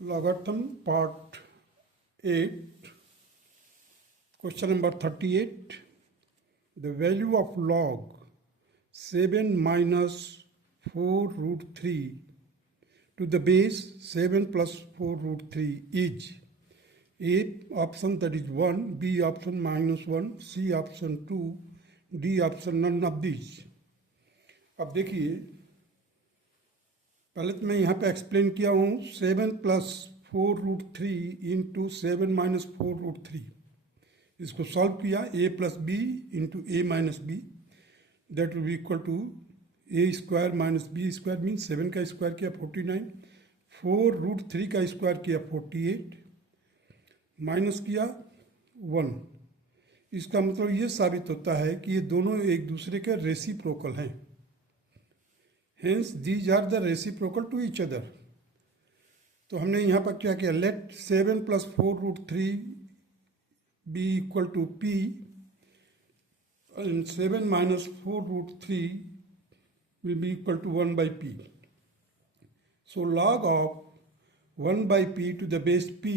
Logarithm part 8, question number 38. The value of log 7 minus 4 root 3 to the base 7 plus 4 root 3 is A option, that is 1, B option -1, C option 2, D option none of these. अब देखिए, पहले तो मैं यहाँ पे explain किया हूँ 7 plus 4 root 3 into 7 minus 4 root 3. इसको सॉल्व किया a plus b into a minus b, that will be equal to a square minus b square, mean 7 का स्क्वायर किया 49, 4 रूट 3 का स्क्वायर किया 48, माइनस किया 1. इसका मतलब ये साबित होता है कि ये दोनों एक दूसरे के रेसिप्रोकल हैं. Hence these are the reciprocal to each other. तो हमने यहाँ पर क्या किया, let 7 plus 4 root 3 be equal to p and 7 minus 4 root 3 will be equal to 1 by p. So log of 1 by p to the base p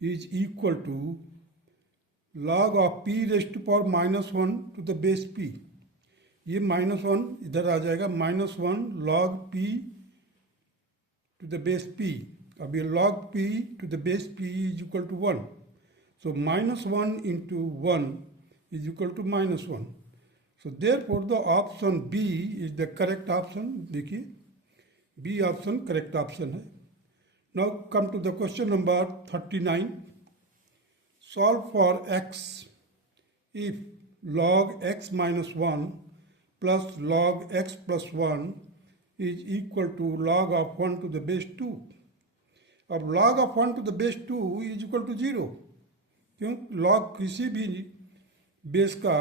is equal to log of p raise to power -1 to the base p. ये -1 इधर आ जाएगा, -1 log p to the base p. अब ये log p to the base p is equal to 1. So -1 into 1 is equal to -1. So therefore the option b is the correct option. देखिए, b option correct option है. Now come to the question number 39. Solve for x if log x minus 1 plus log x plus 1 is equal to log of 1 to the base 2. अब log of 1 to the base 2 is equal to 0. क्यों? log किसी भी base का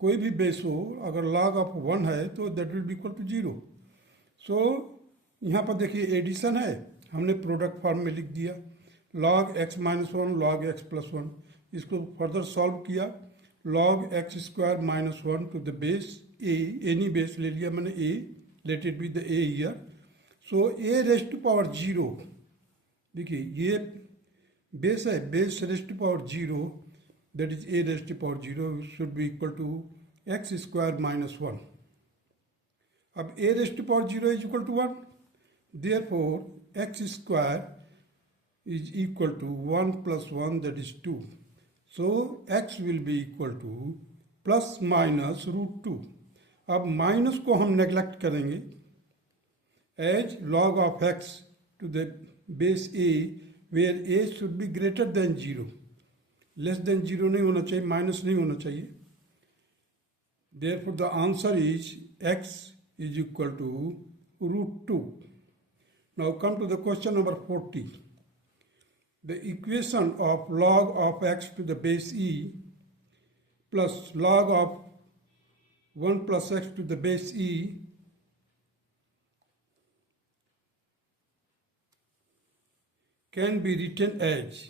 कोई भी base हो, अगर log of 1 है तो that will be equal to 0. सो यहाँ पर देखिए एडिशन है, हमने प्रोडक्ट फॉर्म में लिख दिया log x minus 1 log x plus 1. इसको फर्दर सॉल्व किया, log x square minus 1 to the base a, any base ले लिया मैंने a, let it be the a here. So a raise to power 0. देखिए ये बेस है, base raise to power 0, that is a raise to power 0 should be equal to x square minus 1. अब a raise to power 0 is equal to 1, therefore x square is equal to 1 plus 1 that is 2. So x will be equal to plus minus root 2. अब minus को हम neglect करेंगे, as log of x to the base a where a should be greater than 0. Less than 0 नहीं होना चाहिए, minus नहीं होना चाहिए. Therefore the answer is x is equal to root 2. Now come to the question number 40. The equation of log of x to the base e plus log of 1 plus x to the base e can be written as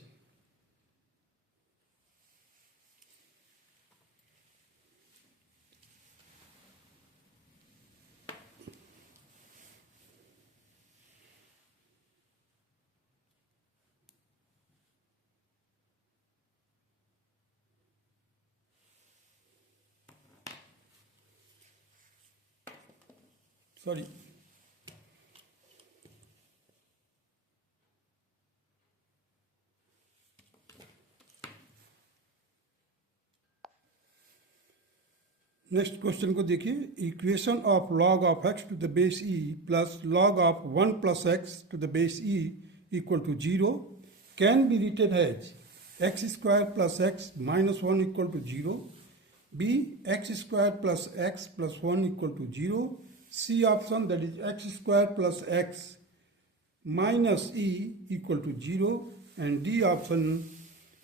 sorry. Next question को देखिए, equation of log of x to the base e plus log of 1 plus x to the base e equal to 0 can be written as x square plus x minus 1 equal to 0, b x square plus x plus 1 equal to 0, C option, that is x square plus x minus e equal to 0, and D option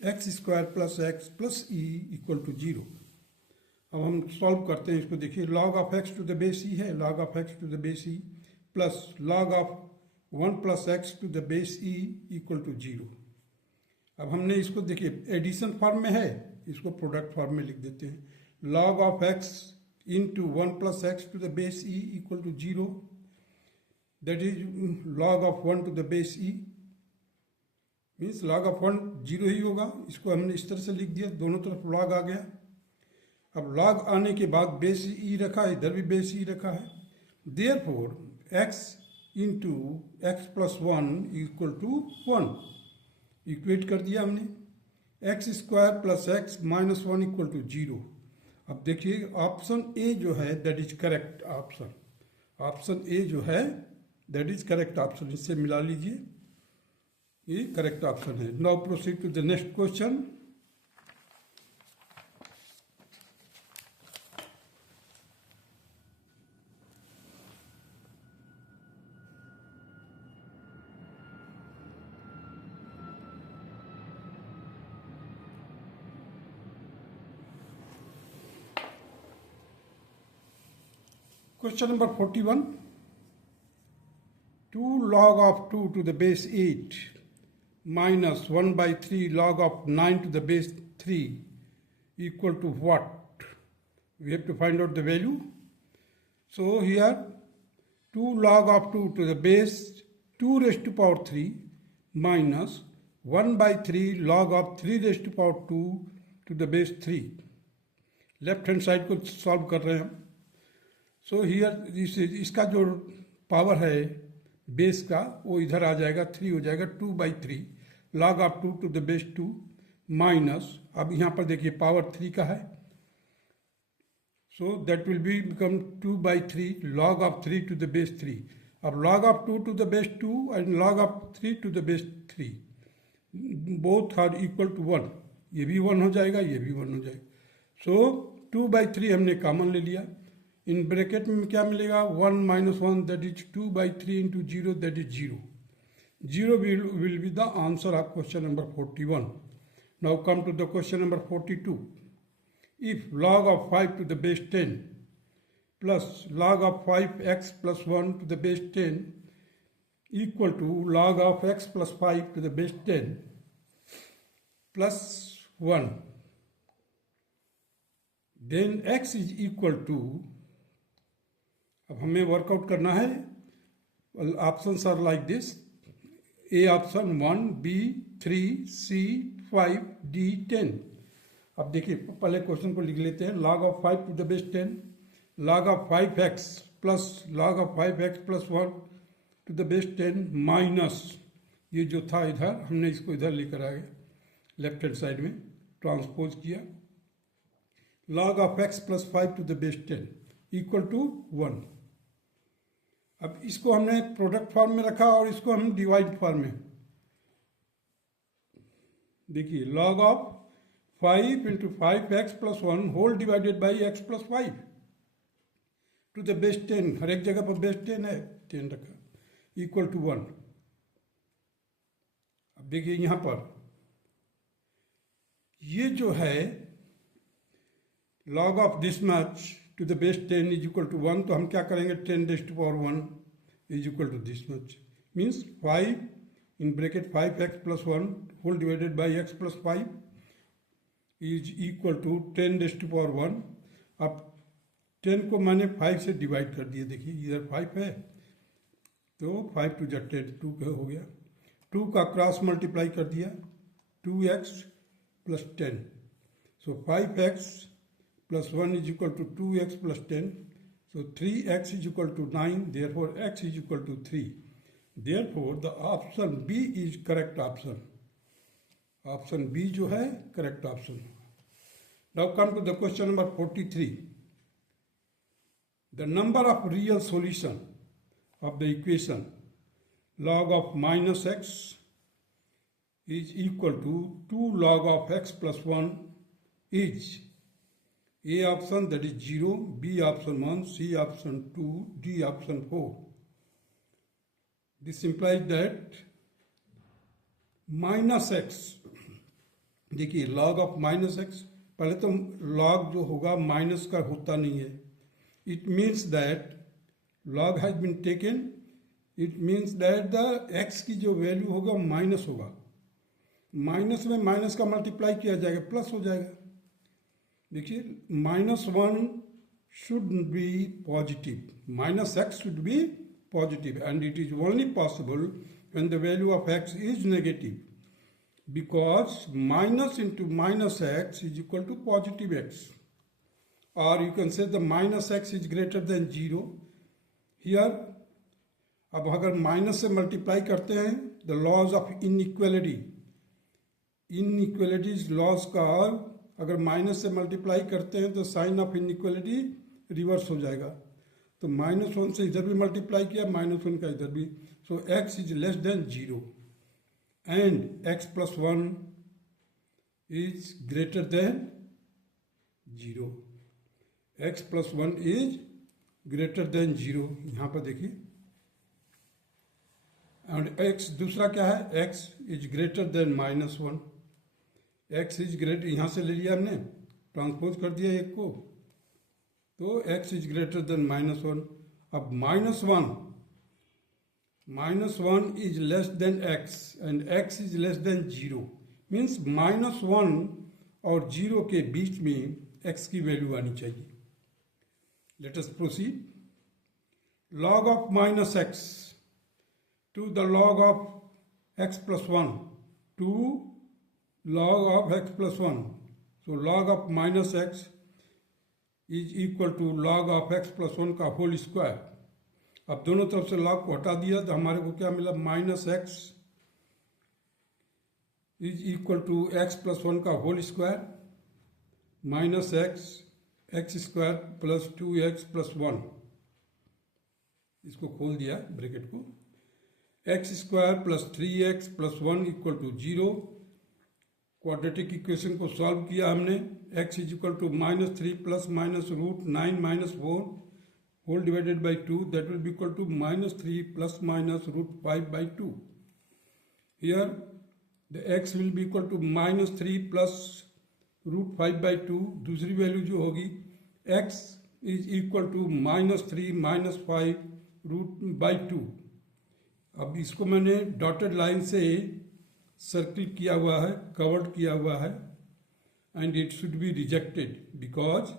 x square plus x plus e equal to 0. अब हम solve करते हैं इसको. देखिए log of x to the base e है, log of x to the base e plus log of 1 plus x to the base e equal to 0. अब हमने इसको देखिए एडिशन फॉर्म में है, इसको प्रोडक्ट फॉर्म में लिख देते हैं. log of x into 1 plus x to the base e equal to 0, that is log of 1 to the base e means log of 1 zero ही होगा। इसको हमने इस तरह से लिख दिया, दोनों तरफ log आ गया। अब log आने के बाद बेस ई रखा है, इधर भी बेस ई रखा है। Therefore x into x plus 1 equal to 1 equate कर दिया हमने। X square plus x minus 1 equal to 0। अब देखिए ऑप्शन ए जो है that is correct option. Option A जो है दैट इज करेक्ट ऑप्शन, इससे मिला लीजिए, ये करेक्ट ऑप्शन है। Now proceed to the next question. Question number 41. 2 log of 2 to the base 8 minus 1 by 3 log of 9 to the base 3 equal to what? We have to find out the value. So here 2 log of 2 to the base 2 raised to power 3 minus 1 by 3 log of 3 raised to power 2 to the base 3. Left hand side को solve कर रहे हैं हम। So here इसका जो power है base का वो इधर आ जाएगा, 3 हो जाएगा 2 by 3 log of 2 to the base 2 minus, अब यहाँ पर देखिए पावर 3 का है, so that will be become 2 by 3 log of 3 to the base 3। अब log of 2 to the base 2 and log of 3 to the base 3 both are equal to 1। ये भी 1 हो जाएगा, ये भी 1 हो जाएगा। सो 2 by 3 हमने कॉमन ले लिया। इन ब्रैकेट में क्या मिलेगा, 1 minus 1 that is 2 by 3 into 0 that is 0। 0 will be the answer of question number 41. Now come to the question number 42. If log of 5 to the base 10 plus log of 5x plus 1 to the base 10 equal to log of x plus 5 to the base 10 plus 1, then x is equal to, अब हमें workout करना है। Options are like this, A option 1, B 3, C 5, D 10। अब देखिए पहले question को लिख लेते हैं। log of 5 to the base 10 log of 5x plus log of 5x plus 1 to the base 10 minus ये जो था इधर, हमने इसको इधर लेकर आ गए, लेफ्ट हैंड साइड में ट्रांसपोज किया, log of x plus 5 to the base 10 equal to 1। अब इसको हमने प्रोडक्ट फॉर्म में रखा और इसको हम डिवाइड फॉर्म में, देखिए log of 5 into 5x plus 1 whole divided by x plus 5 to the base 10, हर एक जगह पर बेस 10 है, 10 रखा, इक्वल टू 1। अब देखिए यहां पर ये जो है log of this much to the base 10 is equal to 1, तो हम क्या करेंगे, 10 raised to power 1 is equal to this much, means 5 in bracket 5x plus 1 whole divided by x plus 5 is equal to 10 raised to power 1। अब 10 को मैंने 5 से divide कर दिया, देखिए इधर 5 है तो 5 to 10 2 हो गया, 2 का क्रॉस मल्टीप्लाई कर दिया, 2x plus 10, so 5x plus 1 is equal to 2x plus 10, so 3x is equal to 9, therefore x is equal to 3, therefore the option B is correct option। option B जो है correct option। now come to the question number 43। the number of real solution of the equation log of minus x is equal to 2 log of x plus 1 is A option that is 0, B option 1, C option 2, D option 4। This implies that minus x, देखिए log of minus x, पहले तो log जो होगा minus का होता नहीं है, it means that log has been taken, it means that the x की जो वैल्यू होगा माइनस होगा, माइनस में माइनस का मल्टीप्लाई किया जाएगा प्लस हो जाएगा। देखिए -1 should be positive, minus x should be positive, and it is only possible when the value of x is negative। because minus into minus x is equal to positive x, or you can say the minus x is greater than 0 here. अब अगर minus से multiply करते हैं, the laws of inequalities laws का अगर minus से multiply करते हैं तो साइन ऑफ इनइक्वलिटी रिवर्स हो जाएगा. तो -1 से इधर भी मल्टीप्लाई किया, -1 का इधर भी. सो x is less than 0 and x plus 1 is greater than 0. x plus 1 is greater than 0. यहाँ पर देखिए, एंड x दूसरा क्या है, x is greater than -1. x is greater, यहाँ से ले लिया हमने, ट्रांसपोज कर दिया एक को, तो x इज ग्रेटर देन -1. अब -1 is less than x and x is less than 0, means -1 और 0 के बीच में x की वैल्यू आनी चाहिए. Let us proceed. log of -x to the log of x plus 1 to log of x plus 1. So log of minus x is equal to log of x plus 1 का whole square. अब दोनों तरफ से log को हटा दिया तो हमारे को क्या मिला, minus x is equal to x plus 1 का whole square minus x square plus 2x plus 1. इसको खोल दिया ब्रैकेट को. X square plus 3x plus 1 equal to 0. Quadratic equation को सॉल्व किया हमने. x is equal to -3 plus minus root 9 minus 4 whole divided by 2, that will be equal to -3 plus minus root 5 by 2. Here the x will be equal to -3 plus root 5 by 2. दूसरी value जो होगी, x is equal to -3 minus 5 root by 2. अब इसको मैंने dotted line से circle किया हुआ है, कवर्ड किया हुआ है, and it should be rejected because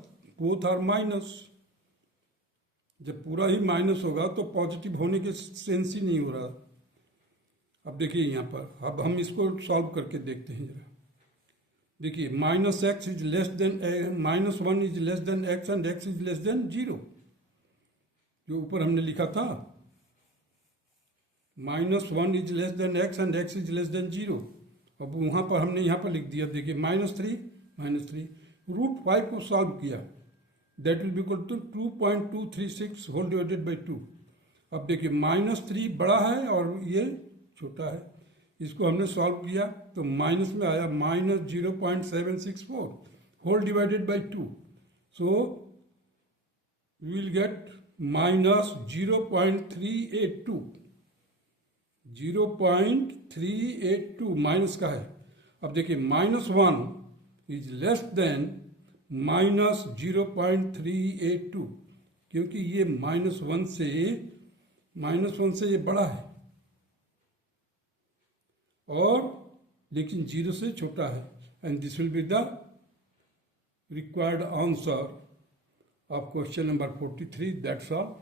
both are minus. जब पूरा ही माइनस होगा तो पॉजिटिव होने के सेंस ही नहीं हो रहा. अब देखिए यहाँ पर, अब हम इसको सॉल्व करके देखते हैं जरा. देखिए -x is less than -1 is less than x and x is less than 0, जो ऊपर हमने लिखा था. -1 is less than x and x is less than 0. अब वहाँ पर हमने यहाँ पर लिख दिया, देखिए -3 रूट 5 को सॉल्व किया, that will be equal to 2.236 whole divided by 2. अब देखिए -3 बड़ा है और ये छोटा है. इसको हमने सॉल्व किया तो माइनस में आया -0.764 whole divided by 2. So we will get -0.382. 0.382 minus का है. अब देखिए -1 इज लेस देन -0.382, क्योंकि ये -1 से ये बड़ा है और लेकिन 0 से छोटा है. And this will be the required answer of question number 43. That's all.